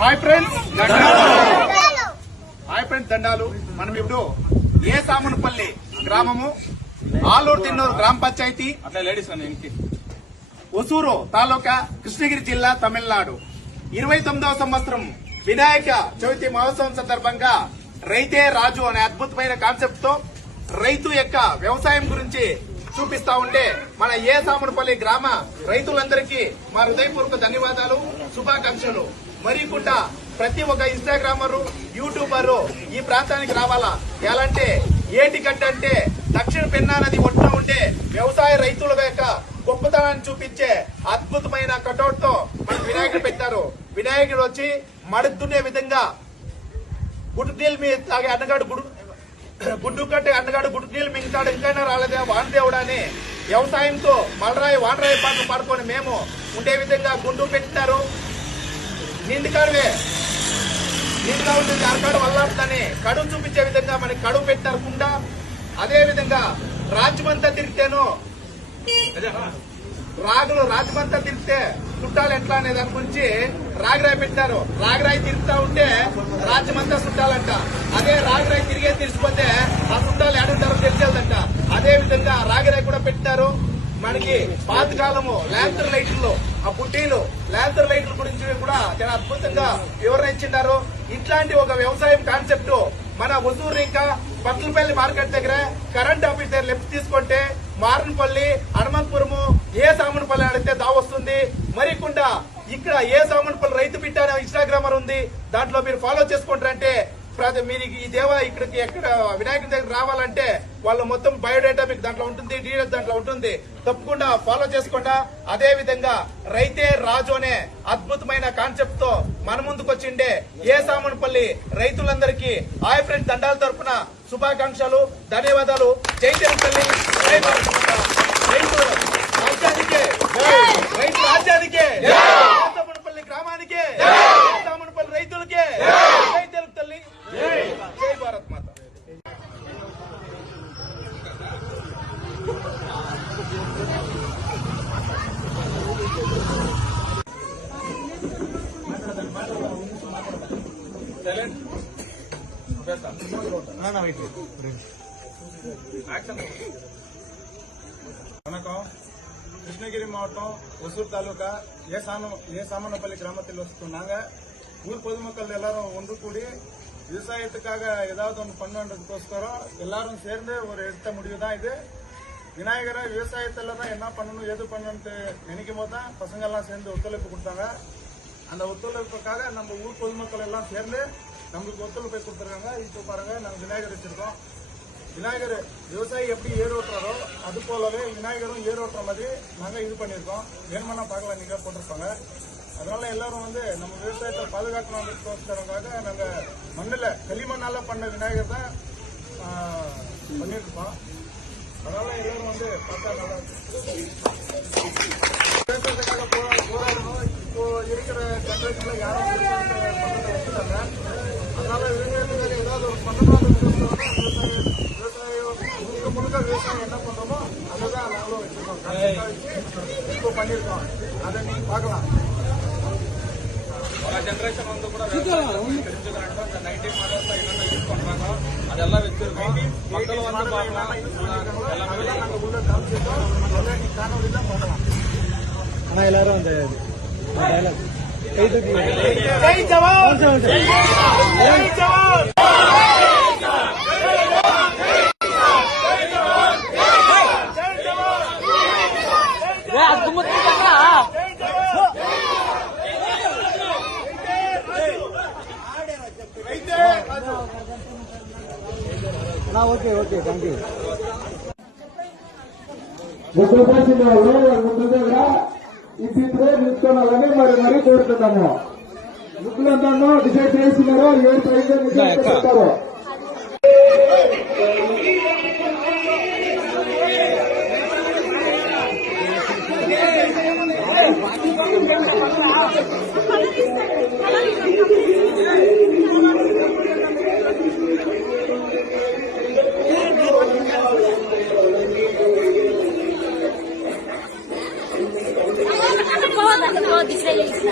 Hi friends hi friends దండాలు. మనం ఇప్పుడు ఏ సామనపల్లి గ్రామము? ఆలూరు తిన్నూరు గ్రామ పంచాయతీ. అట్లా లేడీస్ ఒసూరు తాలూకా కృష్ణగిరి జిల్లా తమిళనాడు. ఇరవై తొమ్మిదవ సంవత్సరం వినాయక చవితి మహోత్సవం సందర్భంగా రైతే రాజు అనే అద్భుతమైన కాన్సెప్ట్తో రైతు యొక్క వ్యవసాయం గురించి చూపిస్తా ఉంటే మన ఏ సామునపల్లి గ్రామ రైతులందరికీ మా హృదయపూర్వక ధన్యవాదాలు శుభాకాంక్షలు. మరీకుండా ప్రతి ఒక్క ఇన్స్టాగ్రామరు యూట్యూబరు ఈ ప్రాంతానికి రావాలా? ఎలాంటే ఏటిగడ్డ అంటే దక్షిణ పెన్నా నది ఒడ్డున ఉండే వ్యవసాయ రైతుల యొక్క గొప్పతనాన్ని చూపించే అద్భుతమైన కటౌట్తో మన వినాయకుడు పెట్టారు. వినాయకుడు వచ్చి మడుతునే విధంగా గుడ్డు నీళ్ళు మీద తాగే అన్నగాడు గుడు గుడ్డు కట్టే అన్నగాడు గుడ్డు నీళ్ళు మింగుతాడు ఇంకైనా రాలేదే వానదేవుడు అని వ్యవసాయంతో మలరాయి వానరాయి పాటలు పాడుకొని మేము ఉండే విధంగా గుండు పెట్టినారు. నిండుకాడువే. నిండుగా ఉంటుంది అరకాడు వల్లాడుతుందని కడుపు చూపించే విధంగా మనకి కడుపు పెట్టారు కుండా. అదే విధంగా రాజ్యమంతా తిరిగితేను రాగులు రాజమంతా తిరిగితే చుట్టాలు ఎట్లా అనే దాని గురించి రాగిరాయి పెట్టారు. రాగిరాయి తిరుగుతా ఉంటే రాజ్యమంతా చుట్టాలంట. అదే రాగిరాయి తిరిగే తెలిసిపోతే ఆ చుట్టాలు ఎడుంటారో తెలిసేదంట అదే విధంగా రాగిరాయి కూడా పెట్టారు. మనకి పాతకాలము ల్యాంతర్ లైట్లు ఆ బుడ్డీలు ల్యాంతర్ లైట్ల గురించి కూడా చాలా అద్భుతంగా వివరణ ఇచ్చిండారు. ఇట్లాంటి ఒక వ్యవసాయం కాన్సెప్ట్ మన ఒసూరు ఇంకా పట్లపల్లి మార్కెట్ దగ్గర కరెంట్ ఆఫీస్ దగ్గర లెఫ్ట్ తీసుకుంటే మారనపల్లి హనుమంతపురము ఏ సామన్పల్లి అడిగితే దావొస్తుంది మరికుండా ఇక్కడ ఏ సామన్పల్లి రైతు బిడ్డ అనే ఇన్స్టాగ్రామర్ ఉంది. దాంట్లో మీరు ఫాలో చేసుకుంటారంటే ప్రాంతం మీరు ఈ దేవ ఇక్కడికి ఎక్కడ వినాయకుడి దగ్గర రావాలంటే వాళ్ళ మొత్తం బయోడేటా మీకు దాంట్లో ఉంటుంది డీటెయిల్స్ దాంట్లో ఉంటుంది. తప్పకుండా ఫాలో చేసుకుంటా. అదే విధంగా రైతే రాజు అనే అద్భుతమైన కాన్సెప్ట్తో మన ముందుకు వచ్చిండే ఏ సామన్పల్లి రైతులందరికీ హాయ్ ఫ్రెండ్ దండాల తరపున శుభాకాంక్షలు ధన్యవాదాలు. జై తిరుపల్లి రైతు రాజ్యానికే. రైతు రాజ్యానికే. గ్రామానికే. సామనపల్లి రైతులకే. வணக்கம். கிருஷ்ணகிரி மாவட்டம் ஒசூர் தாலுகா ஏ சாம ஏ சாமனப்பள்ளி கிராமத்தில் வசிக்கும் நாங்க. ஊர் பொதுமக்கள் எல்லாரும் ஒன்று கூடி விவசாயத்துக்காக ஏதாவது ஒன்று பண்ணுன்றதுக்கோஸ்கரம் எல்லாரும் சேர்ந்து ஒரு எடுத்த முடிவு தான் இது. விநாயகரை விவசாயத்துல தான் என்ன பண்ணணும் எது பண்ணணும்னு நினைக்கும் போது தான் பசங்க எல்லாம் சேர்ந்து ஒத்துழைப்பு கொடுத்தாங்க. அந்த ஒத்துழைப்புக்காக நம்ம ஊர் பொதுமக்கள் எல்லாம் சேர்ந்து நம்மளுக்கு ஒத்துழைப்பை கொடுத்துருக்காங்க. இப்போ பாருங்க நாங்கள் விநாயகர் வச்சிருக்கோம். விநாயகர் விவசாயி எப்படி ஏர் ஓட்டுறாரோ அது போலவே விநாயகரும் ஏர் ஓட்டுற மாதிரி நாங்கள் இது பண்ணியிருக்கோம். வேணுமானா பார்க்கலாம் நீங்க போட்டிருப்பாங்க. அதனால எல்லாரும் வந்து நம்ம விவசாயத்தை பாதுகாக்கணுன்றதுக்காக நாங்கள் மண்ணில் களிமண்ணால் பண்ண விநாயகர் தான் பண்ணியிருக்கோம். அதனால எல்லாரும் வந்து பார்த்தா நல்லா இருக்கும். போராடணும். யாரும் அதனால இளைஞர்கள் ஏதாவது ஒரு பண்ணணும் விவசாயம் முழுக்க முழுக்க விவசாயம் என்ன பண்றோமோ அதுதான் நாங்களும் வச்சிருக்கோம். இப்போ பண்ணியிருக்கோம். அதை நீங்க பார்க்கலாம். ஜென்ரேஷன் வந்து கூட தெரிஞ்சுக்கிறாங்க நைன்டீன் மாடல்ஸ் என்னென்ன அதெல்லாம் வச்சிருக்கோம். வந்து பார்க்கலாம். எல்லாமே நாங்க உள்ள காமிச்சிருக்கோம். காணொலி தான் பண்ணலாம் ஆனா எல்லாரும் அந்த டயலாக் జై జవాన్ జై జవాన్ ఓకే ఓకే థ్యాంక్ యూ ముఖ్యమంత్రి వాళ్ళు ముందుగా ఈ సీట్లో నిల్చుకోవాలని మరి మరీ కోరుతున్నాము ముఖ్యులందరూ డిసైడ్ చేసినారో ఏడు ప్రయత్నం చెప్తారో డిసైడ్ చేసిన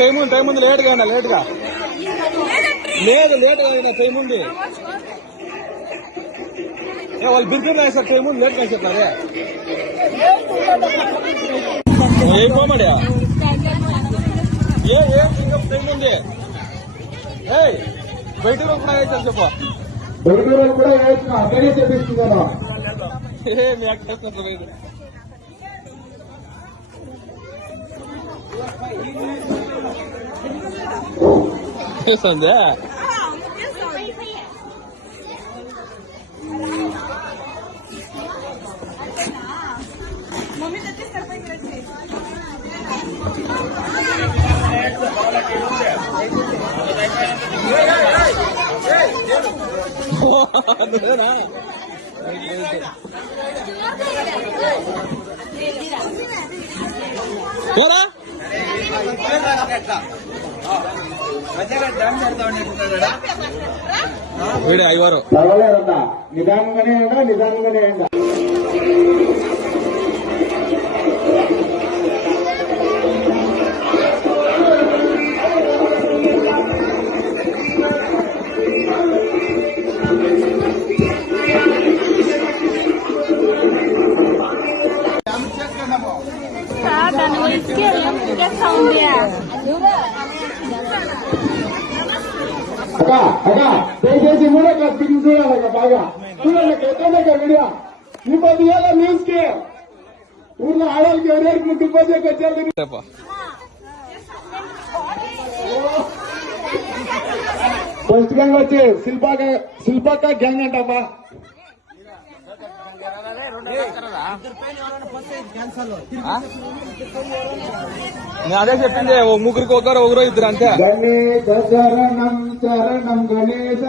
టైం ఉంది టైం ఉంది లేట్గా అన్న లేట్గా. లేదు లేట్ గా టైం ఉంది ఏ వాళ్ళు బిర్యానీ వేసారు టైం ఉంది లేట్ గా చెప్పారే ఏం కోమడియా ఏ ఏం టైం ఉంది ఏయ్ బయట కూడా వేసారు చెప్ప బయట కూడా వేసిన అక్కడే చెప్పిస్తున్నాను ఏ మీ అక్క చేస్తుందా పోరా వీడు ఐవారు. పర్వాలేదన్నా నిదానంగానే ఉండా నిదానంగానే ఉండా. అక్క అక్క దయచేసి మూడో క్లాస్ పిల్లలు చూడాలి అక్క బాగా చూడండి అక్క ఎక్కడ వీడియో ఈ పది వేల న్యూస్ కి ఊర్లో ఆడవాళ్ళకి ఎవరెవరికి ముగ్గురు పోతే వచ్చారు చెప్ప ఫస్ట్ గ్యాంగ్ వచ్చి శిల్పాక శిల్పాక గ్యాంగ్ అంటమ్మా నేను అదే చెప్పింది ఓ ముగ్గురికి ఒకరు ఒకరు ఇద్దరు అంతే గణేశ చరణం చరణం గణేశ